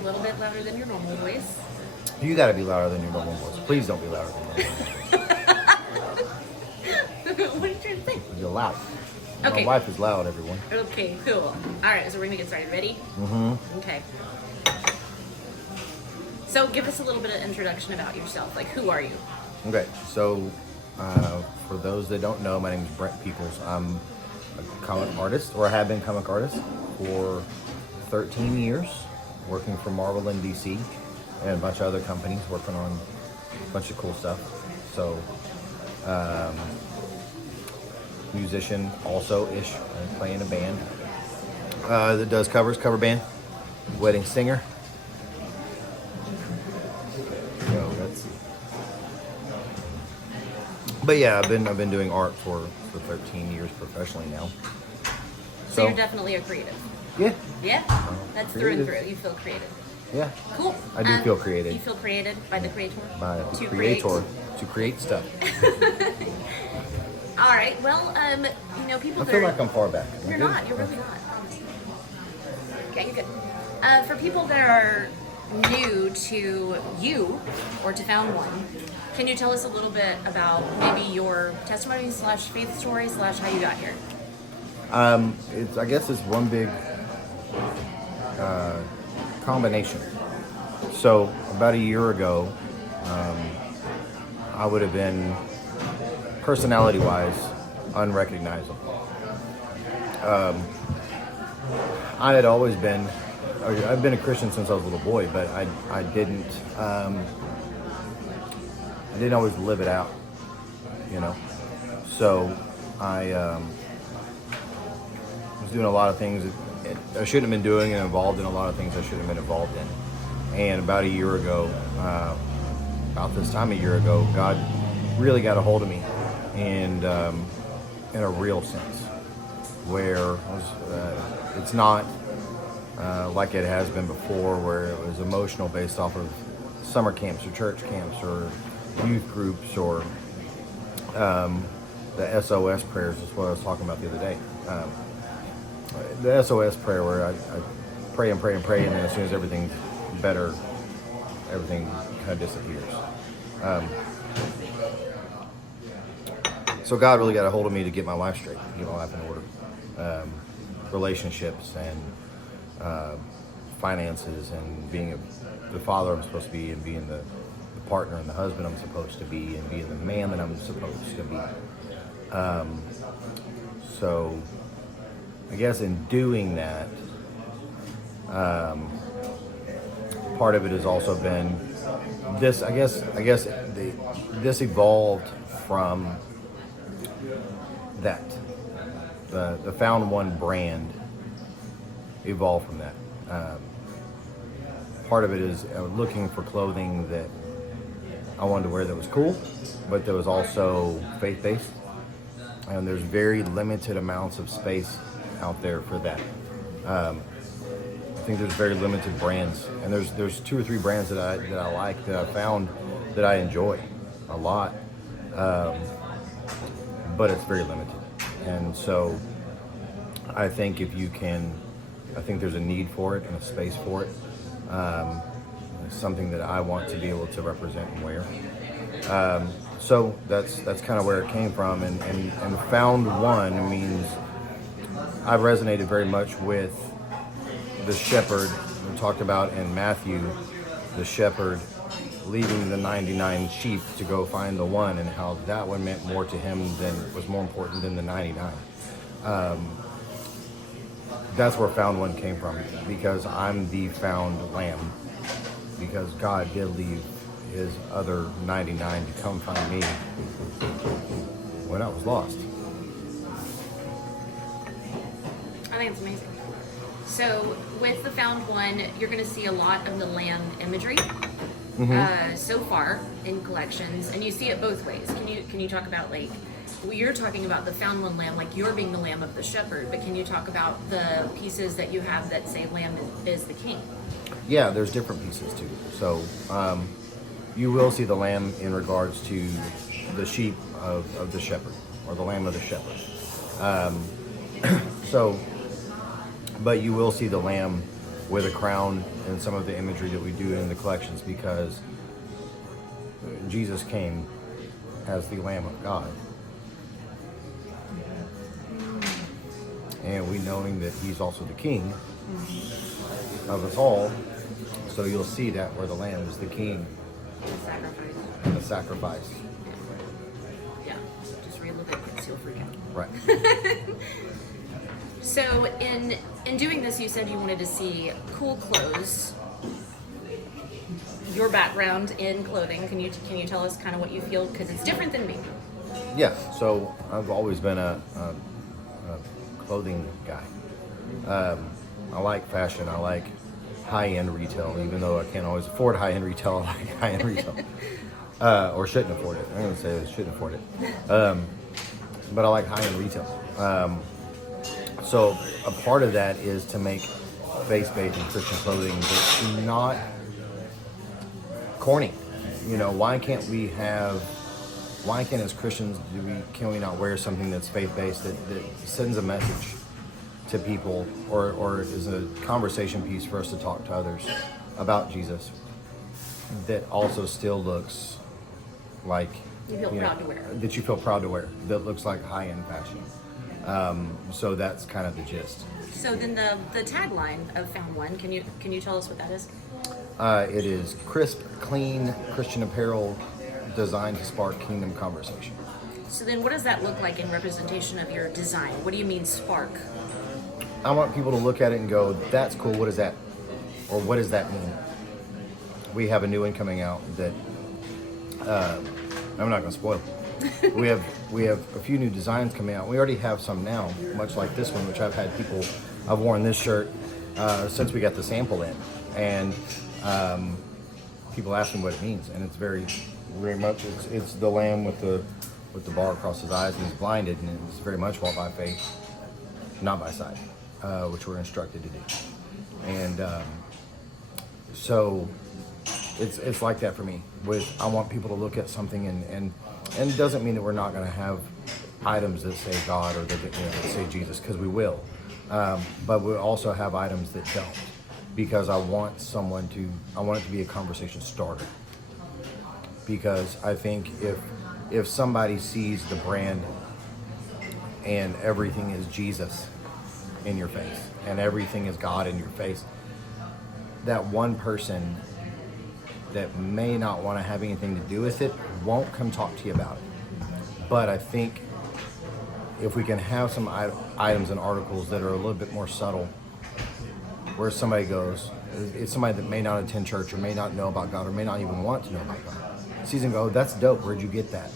a little bit louder than your normal voice. You got to be louder than your normal voice. Please don't be louder than your normal voice. What are you trying to say? You're loud. Okay. My wife is loud, everyone. Okay, cool. All right, so we're gonna get started. Ready? Mm-hmm. Okay. So give us a little bit of introduction about yourself. Like, who are you? Okay, so for those that don't know, my name is Brent Peeples. I'm a comic artist, or I have been a comic artist for 13 years, working for Marvel in DC and a bunch of other companies, working on a bunch of cool stuff. So, musician also-ish, I play in a band that does covers, cover band, wedding singer. So that's. But yeah, I've been doing art for 13 years professionally now. So you're definitely a creative. Yeah. Yeah? That's Creative. through and through. You feel creative. Yeah. Cool. I do feel created. You feel created by the creator? By the To creator to create stuff. All right. Well, people I that feel are... like I'm far back. Am I You're good? not. You're really not. Okay, you're good. For people that are new to you or to Found One, can you tell us a little bit about maybe your testimony / faith story / how you got here? I guess it's one big combination. So about a year ago, I would have been personality-wise unrecognizable. I had always been, I've been a Christian since I was a little boy, but I didn't always live it out, you know. So I was doing a lot of things that I shouldn't have been doing, and involved in a lot of things I shouldn't have been involved in. And about a year ago, about this time a year ago, God really got a hold of me, and in a real sense, where it's not like it has been before, where it was emotional based off of summer camps or church camps or youth groups or the SOS prayers is what I was talking about the other day. The SOS prayer where I pray and pray and pray, and then as soon as everything's better, everything kind of disappears. So God really got a hold of me to get my life straight, get my life in order. Relationships and finances, and being the father I'm supposed to be, and being the partner and the husband I'm supposed to be, and being the man that I'm supposed to be. So I guess in doing that, part of it has also been this. I guess this evolved from that. The Found One brand evolved from that. Part of it is looking for clothing that I wanted to wear that was cool, but that was also faith-based. And there's very limited amounts of space out there for that. I think there's very limited brands, and there's 2 or 3 brands that I like, that I found that I enjoy a lot, but it's very limited. And so I think I think there's a need for it and a space for it. It's something that I want to be able to represent and wear. So that's kind of where it came from, and Found One means I've resonated very much with the shepherd. We talked about in Matthew, the shepherd leaving the 99 sheep to go find the one, and how that one meant more to him was more important than the 99. That's where Found One came from, because I'm the found lamb, because God did leave his other 99 to come find me when I was lost. I think it's amazing. So with the Found One, you're going to see a lot of the lamb imagery so far in collections, and you see it both ways. Can you talk about, like, well, you're talking about the Found One lamb, like you're being the lamb of the shepherd, but can you talk about the pieces that you have that say lamb is the king? Yeah, there's different pieces too. So you will see the lamb in regards to the sheep of the shepherd, or the lamb of the shepherd. But you will see the lamb with a crown and some of the imagery that we do in the collections, because Jesus came as the Lamb of God. And we knowing that he's also the King of us all, so you'll see that where the Lamb is the King Sacrifice. and the sacrifice. Yeah. Just read Leviticus, you'll freak out. Right. So in doing this, you said you wanted to see cool clothes. Your background in clothing, can you tell us kind of what you feel, because it's different than me. Yeah, so I've always been a clothing guy. I like fashion. I like high-end retail, even though I can't always afford high-end retail. I like high-end retail, or shouldn't afford it. I'm going to say I shouldn't afford it, but I like high-end retail. So a part of that is to make faith-based and Christian clothing that's not corny. You know, why can't as Christians can we not wear something that's faith-based that sends a message to people, or is a conversation piece for us to talk to others about Jesus, that also still looks like You feel proud to wear. that you feel proud to wear, that looks like high-end fashion. So that's kind of the gist. So then the tagline of Found One, can you tell us what that is? It is crisp, clean Christian apparel designed to spark kingdom conversation. So then what does that look like in representation of your design? What do you mean spark? I want people to look at it and go, that's cool, what is that? Or what does that mean? We have a new one coming out that, I'm not going to spoil. we have a few new designs coming out. We already have some now, much like this one, which I've worn this shirt since we got the sample in. And people ask me what it means, and it's very much, it's the lamb with the bar across his eyes, and he's blinded, and it's very much walk by faith, not by sight, which we're instructed to do. And so it's like that for me. I want people to look at something, and it doesn't mean that we're not going to have items that say God or that say Jesus, because we will. But we also have items that don't, because I want it to be a conversation starter. Because I think if somebody sees the brand and everything is Jesus in your face and everything is God in your face, that one person that may not want to have anything to do with it won't come talk to you about it. But I think if we can have some items and articles that are a little bit more subtle, where somebody goes, it's somebody that may not attend church or may not know about God or may not even want to know about God, sees and go, that's dope, where'd you get that?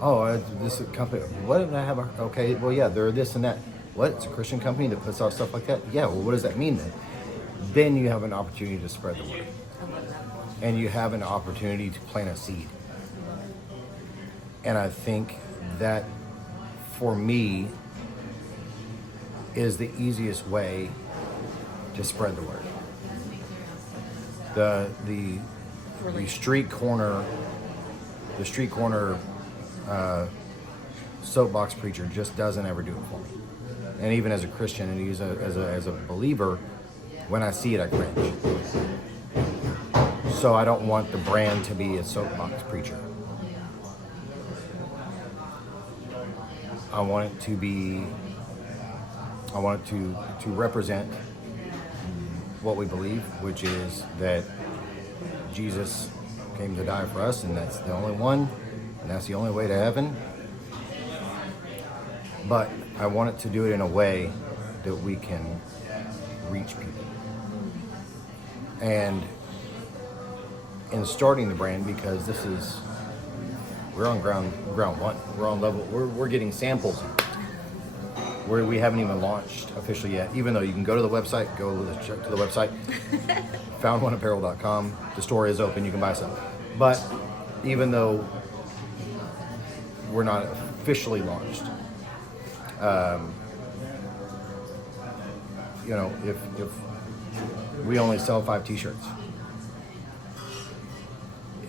Oh, this company, what did I have? Okay, well, yeah, they're this and that. What, it's a Christian company that puts out stuff like that? Yeah, well, what does that mean then? Then you have an opportunity to spread the word. And you have an opportunity to plant a seed. And I think that, for me, is the easiest way to spread the word. The street corner soapbox preacher just doesn't ever do it for me. And even as a Christian and as a believer, when I see it, I cringe. So I don't want the brand to be a soapbox preacher. I want it to represent what we believe, which is that Jesus came to die for us, and that's the only one, and that's the only way to heaven. But I want it to do it in a way that we can reach people. And in starting the brand, because we're on ground one. We're on level. We're getting samples where we haven't even launched officially yet. Even though you can go to the website, to the website, foundoneapparel.com. The store is open. You can buy some. But even though we're not officially launched, if we only sell 5 T-shirts,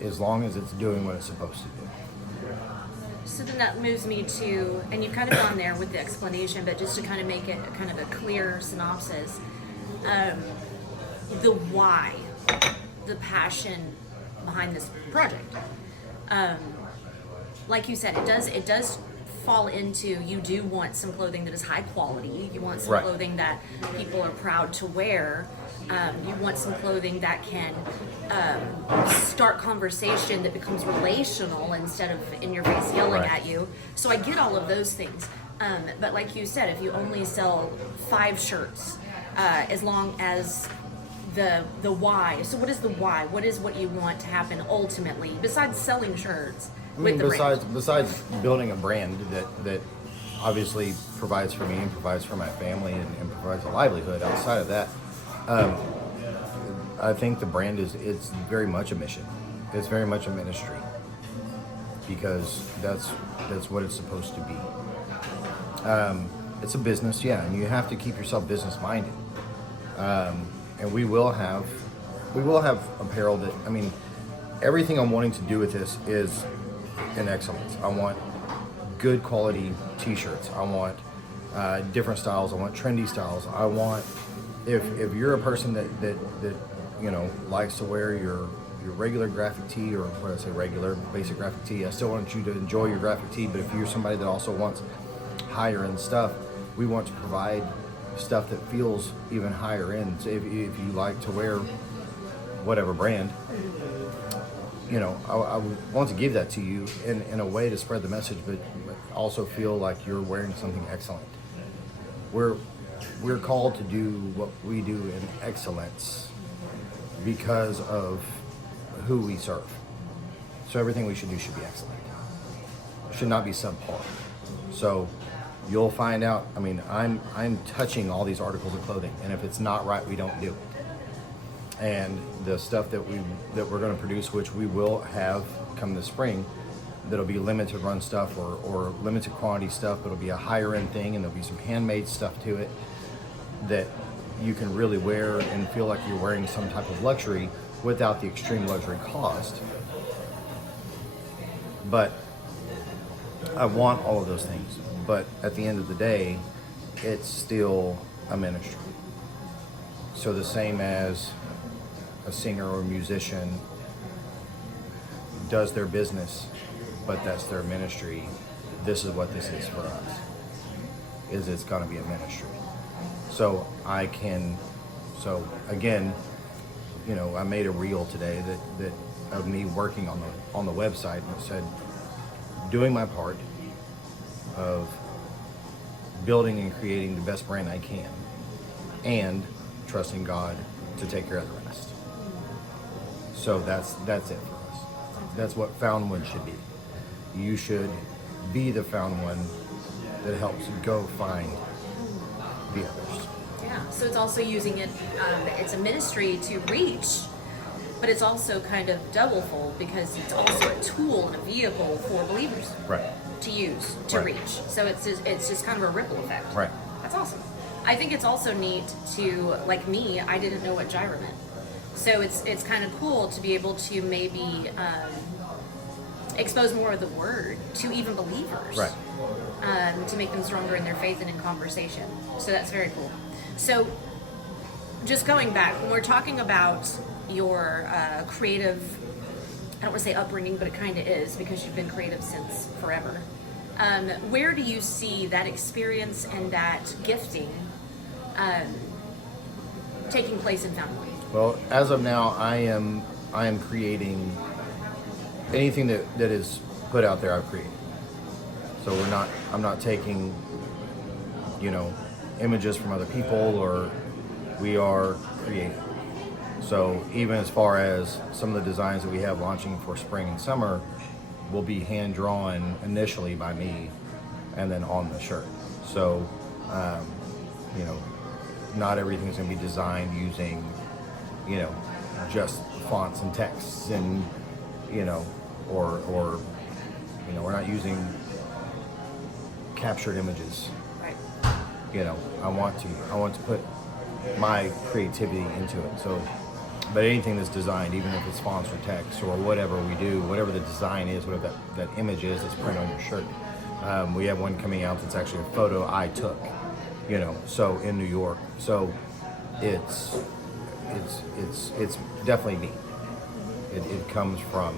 as long as it's doing what it's supposed to do. So then that moves me to, and you've kind of gone there with the explanation, but just to kind of make it kind of a clear synopsis, the why, the passion behind this project. Like you said, it does fall into, you do want some clothing that is high quality. You want some Right. clothing that people are proud to wear. You want some clothing that can start conversation that becomes relational instead of in your face yelling Right. at you. So I get all of those things. But like you said, if you only sell 5 shirts, as long as the why. So what is the why? What is what you want to happen ultimately, besides selling shirts with the brand? Besides building a brand that obviously provides for me and provides for my family and provides a livelihood. Outside of that, I think the brand it's very much a mission. It's very much a ministry, because that's what it's supposed to be. It's a business, yeah, and you have to keep yourself business minded. And we will have apparel that, I mean, everything I'm wanting to do with this is in excellence. I want good quality t-shirts. I want different styles. I want trendy styles. I want, if you're a person that you know likes to wear your regular graphic tee, or what I say, regular basic graphic tee, I still want you to enjoy your graphic tee. But if you're somebody that also wants higher end stuff, we want to provide stuff that feels even higher end. So if you like to wear whatever brand, you know, I would want to give that to you in a way to spread the message, but also feel like you're wearing something excellent. We're called to do what we do in excellence because of who we serve. So everything we should do should be excellent. It should not be subpar. So you'll find out, I mean, I'm touching all these articles of clothing, and if it's not right, we don't do it. And the stuff that we're going to produce, which we will have come this spring, that'll be limited run stuff or limited quantity stuff, but it'll be a higher end thing, and there'll be some handmade stuff to it that you can really wear and feel like you're wearing some type of luxury without the extreme luxury cost. But I want all of those things. But at the end of the day, it's still a ministry. So the same as a singer or a musician does their business, but that's their ministry. This is what this is for us. It's going to be a ministry. So again, you know, I made a reel today that of me working on the website, and it said, doing my part of building and creating the best brand I can, and trusting God to take care of the rest. So that's it for us. That's what Found One should be. You should be the Found One that helps go find the others. Yeah, so it's also using it, it's a ministry to reach, but it's also kind of double-fold, because it's also a tool and a vehicle for believers Right. to use, to Right. reach. So it's just kind of a ripple effect. Right. That's awesome. I think it's also neat to, like me, I didn't know what gyro meant. So it's kind of cool to be able to maybe expose more of the word to even believers. Right. To make them stronger in their faith and in conversation. So that's very cool. So just going back, when we're talking about your creative, I don't want to say upbringing, but it kind of is, because you've been creative since forever. Where do you see that experience and that gifting taking place in Found One? Well, as of now, I am creating anything that is put out there. I've created. So I'm not taking, you know, images from other people, or we are creating. So even as far as some of the designs that we have launching for spring and summer will be hand drawn initially by me, and then on the shirt. So, you know, not everything is going to be designed using, you know, just fonts and texts, and you know, or you know, we're not using captured images. Right. You know, I want to put my creativity into it. So, but anything that's designed, even if it's fonts or text or whatever we do, whatever the design is, whatever that image is that's printed on your shirt. We have one coming out that's actually a photo I took, you know, so in New York. So it's definitely me. It comes from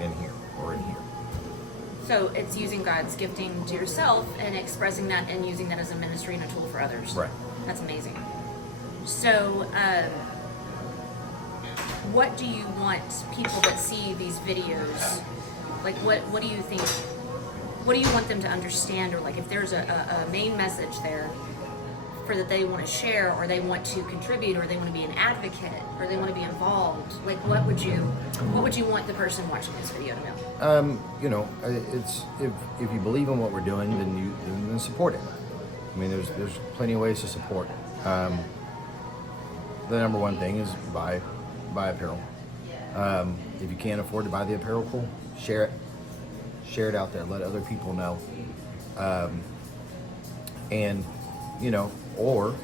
in here or in here. So it's using God's gifting to yourself and expressing that and using that as a ministry and a tool for others. Right. That's amazing. So, what do you want people that see these videos, like what do you think, what do you want them to understand, or like if there's a main message there for that they want to share, or they want to contribute, or they want to be an advocate, or they want to be involved, like what would you want the person watching this video to know? You know, it's if you believe in what we're doing, then support it. I mean, there's plenty of ways to support. The number one thing is buy apparel. If you can't afford to buy the apparel, cool, share it out there. Let other people know. And you know, or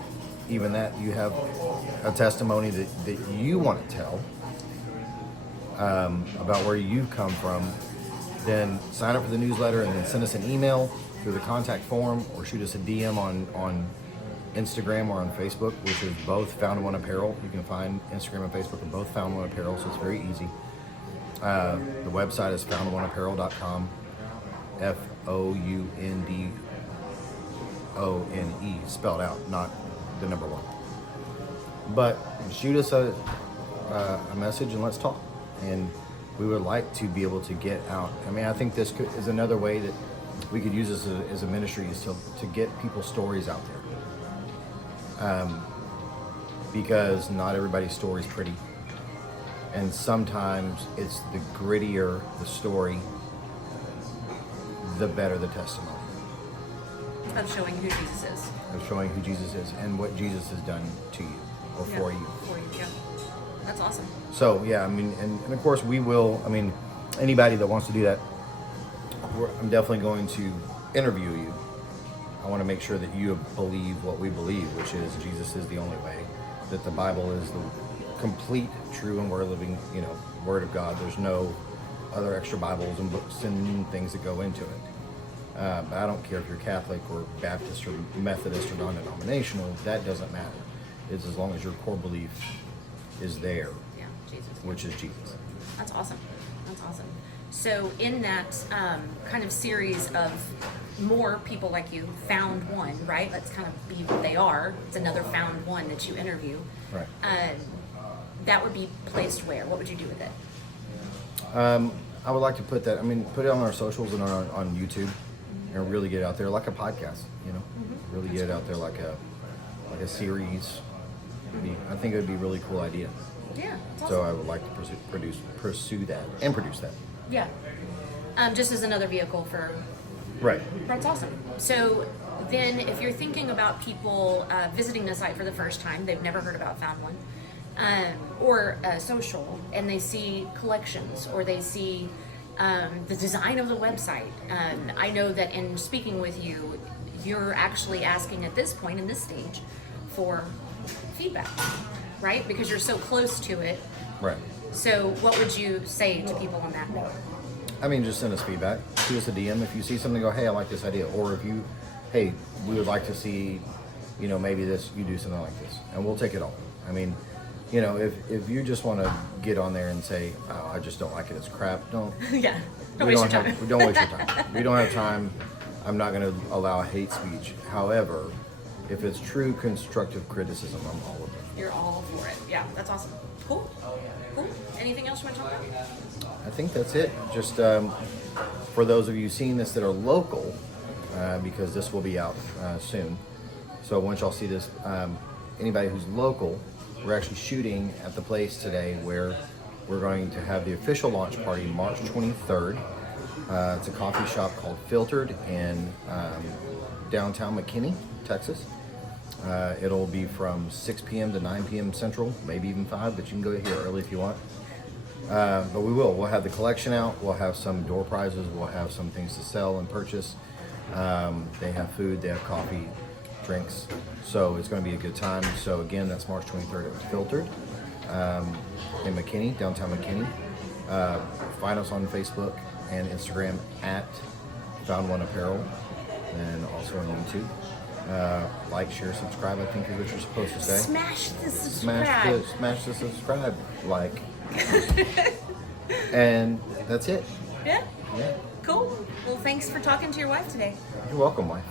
even that you have a testimony that you want to tell about where you've come from, then sign up for the newsletter and then send us an email through the contact form, or shoot us a DM on Instagram or on Facebook, which is both Found One Apparel. You can find Instagram and Facebook are both Found One Apparel, so it's very easy. The website is foundoneapparel.com, FOUNDONE, spelled out, not the number one. But shoot us a message and let's talk. And we would like to be able to get out. I mean, I think this is another way that we could use this as a ministry, is to get people's stories out there. Because not everybody's story is pretty. And sometimes it's the grittier the story, the better the testimony. Of showing who Jesus is. Of showing who Jesus is and what Jesus has done to you or for you. For you, yeah. That's awesome. So, yeah, I mean, and of course we will, I mean, anybody that wants to do that, I'm definitely going to interview you. I want to make sure that you believe what we believe, which is Jesus is the only way, that the Bible is the complete, true, and word living, you know, Word of God. There's no other extra Bibles and books and things that go into it. But I don't care if you're Catholic or Baptist or Methodist or non-denominational. That doesn't matter. It's as long as your core belief is there. Yeah, Jesus. Which is Jesus. That's awesome. That's awesome. So in that kind of series of more people like you, Found One, right? Let's kind of be what they are. It's another Found One that you interview. Right. That would be placed where? What would you do with it? I would like to put that, I mean, put it on our socials and on YouTube, and really get it out there like a podcast, you know? Mm-hmm. Really get it out there like a series. I think it would be a really cool idea. Yeah. That's So awesome. I would like to pursue that and produce that. Yeah. Just as another vehicle for. Right. That's awesome. So then if you're thinking about people visiting the site for the first time, they've never heard about Found One, or social, and they see collections, or they see the design of the website. I know that in speaking with you, you're actually asking at this point in this stage for feedback, right? Because you're so close to it. Right. So what would you say to people on that note? I mean, just send us feedback. Shoot us a DM. If you see something, go, hey, I like this idea. Or if you, hey, we would like to see, you know, maybe this, you do something like this. And we'll take it all. I mean, you know, if you just want to get on there and say, oh, I just don't like it, it's crap, don't. Yeah. Don't waste your time. Don't waste your time. We don't have time. I'm not going to allow hate speech. However, if it's true constructive criticism, I'm all of it. You're all for it. Yeah, that's awesome. Cool. Cool. Anything else you want to talk about? I think that's it. Just for those of you seeing this that are local, because this will be out soon. So once y'all see this, anybody who's local, we're actually shooting at the place today where we're going to have the official launch party March 23rd. It's a coffee shop called Filtered in downtown McKinney, Texas. It'll be from 6 p.m. to 9 p.m. Central, maybe even 5, but you can go here early if you want. But we'll have the collection out. We'll have some door prizes. We'll have some things to sell and purchase. They have food, they have coffee, drinks. So it's going to be a good time. So again, that's March 23rd at Filtered in McKinney, downtown McKinney. Find us on Facebook and Instagram at Found One Apparel, and also on YouTube. Like, share, subscribe, I think is what you're supposed to say. Smash the subscribe. Smash the subscribe, like. And that's it. Yeah. Yeah. Cool. Well, thanks for talking to your wife today. You're welcome, wife.